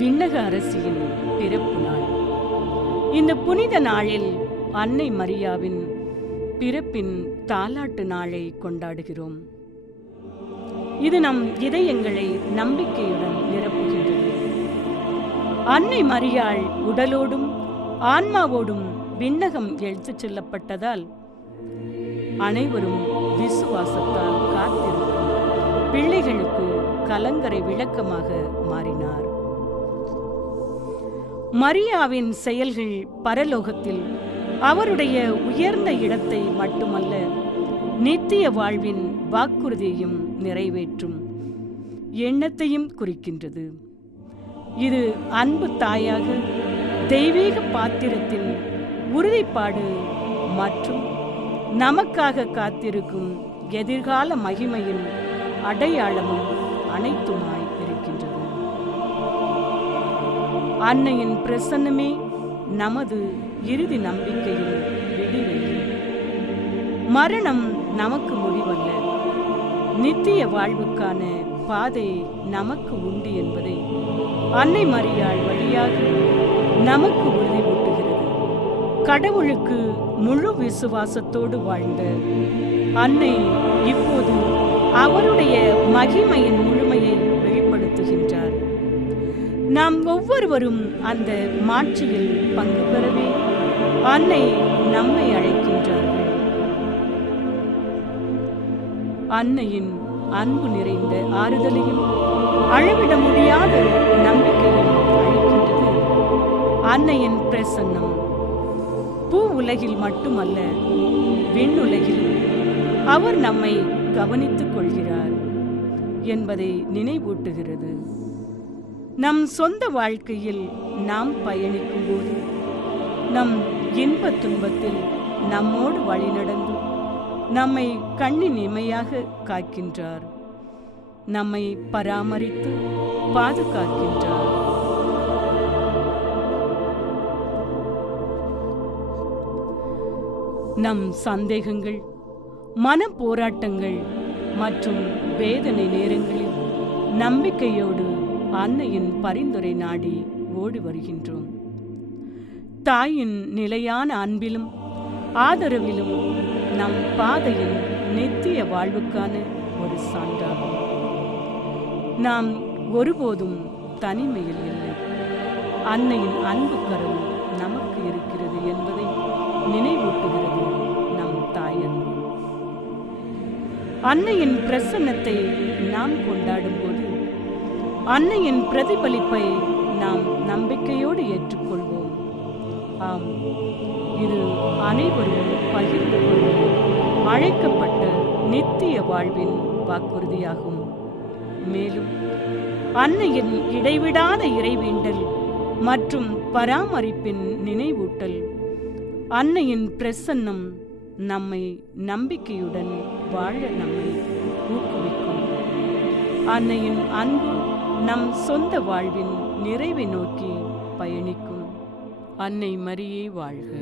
விண்ணக அரசியின் பிறப்பு நாள். இந்த புனித நாளில் அன்னை மரியாவின் பிறப்பின் தாலாட்டு நாளை கொண்டாடுகிறோம். இது நம் இதயங்களை நம்பிக்கையுடன் நிரப்புகின்றது. அன்னை மரியாள் உடலோடும் ஆன்மாவோடும் விண்ணகம் எடுத்துச் செல்லப்பட்டதால் அனைவரும் விசுவாசத்தால் காத்திருக்கும் பிள்ளைகளுக்கு கலங்கரை விளக்கமாக மாறினார். மரியாவின் செயல்கள் பரலோகத்தில் அவருடைய உயர்ந்த இடத்தை மட்டுமல்ல, நித்திய வாழ்வின் வாக்குறுதியையும் நிறைவேற்றும் எண்ணத்தையும் குறிக்கின்றது. இது அன்பு தாயாக தெய்வீக பாத்திரத்தின் உறுதிப்பாடு மற்றும் நமக்காக காத்திருக்கும் எதிர்கால மகிமையின் அடையாளமும் அனைத்துமாய் இருக்கின்றது. அன்னையின் பிரசன்னமே நமது இறுதி நம்பிக்கையின் விடிவெள்ளி. மரணம் நமக்கு முடிவல்ல, நித்திய வாழ்வுக்கான பாதை நமக்கு உண்டு என்பதை அன்னை மரியாள் வழியாக நமக்கு உறுதியூட்டுகிறது. கடவுளுக்கு முழு விசுவாசத்தோடு வாழ்ந்த அன்னை இப்போது அவருடைய மகிமையின் முழுமையை வெளிப்படுத்துகின்றார். நாம் ஒவ்வொருவரும் அந்த மாட்சியில் பங்கு பெறவே அன்னை நம்மை அழைக்கின்றார்கள். அன்னையின் அன்பு நிறைந்த ஆறுதலையும் அளவிட முடியாத நம்பிக்கையும் அளிக்கின்றது அன்னையின் பிரசன்னம். பூ உலகில் மட்டுமல்ல, விண்ணுலகிலும் அவர் நம்மை கவனித்துக் கொள்கிறார் என்பதை நினைவூட்டுகிறது. நம் சொந்த வாழ்க்கையில் நாம் பயணிக்கும் போது நம் இன்ப துன்பத்தில் நம்மோடு வழிநடந்து நம்மை கண்ணின் இமையாக காக்கின்றார். நம்மை பராமரித்து பாதுகாக்கின்றார். நம் சந்தேகங்கள், மன போராட்டங்கள் மற்றும் வேதனை நேரங்களில் நம்பிக்கையோடு அன்னையின் பரிந்துரை நாடி ஓடி வருகின்றோம். தாயின் நிலையான அன்பிலும் ஆதரவிலும் நம் பாதையின் நித்திய வாழ்வுக்கான ஒரு சான்றாகும். நாம் ஒருபோதும் தனிமையில் இல்லை. அன்னையின் அன்பு கரம் நமக்கு இருக்கிறது என்பதை நினைவூட்டுகிறது நம் தாயன்பு. அன்னையின் பிரசன்னத்தை நாம் கொண்டாடும் போது அன்னையின் பிரதிபலிப்பை நாம் நம்பிக்கையோடு ஏற்றுக்கொள்வோம். ஆம், இது அனைவரும் பகிர்ந்து கொள்ளும் அழைக்கப்பட்ட நித்திய வாழ்வின் வாக்குறுதியாகும். மேலும் அன்னையின் இடைவிடாத இறைவேண்டல் மற்றும் பராமரிப்பின் நினைவூட்டல் அன்னையின் பிரசன்னம் நம்மை நம்பிக்கையுடன் வாழ நம்மை ஊக்குவிக்கும். அன்னையின் அன்பு நம் சொந்த வாழ்வின் நிறைவை நோக்கி பயணிக்கும். அன்னை மரியே வாழ்க.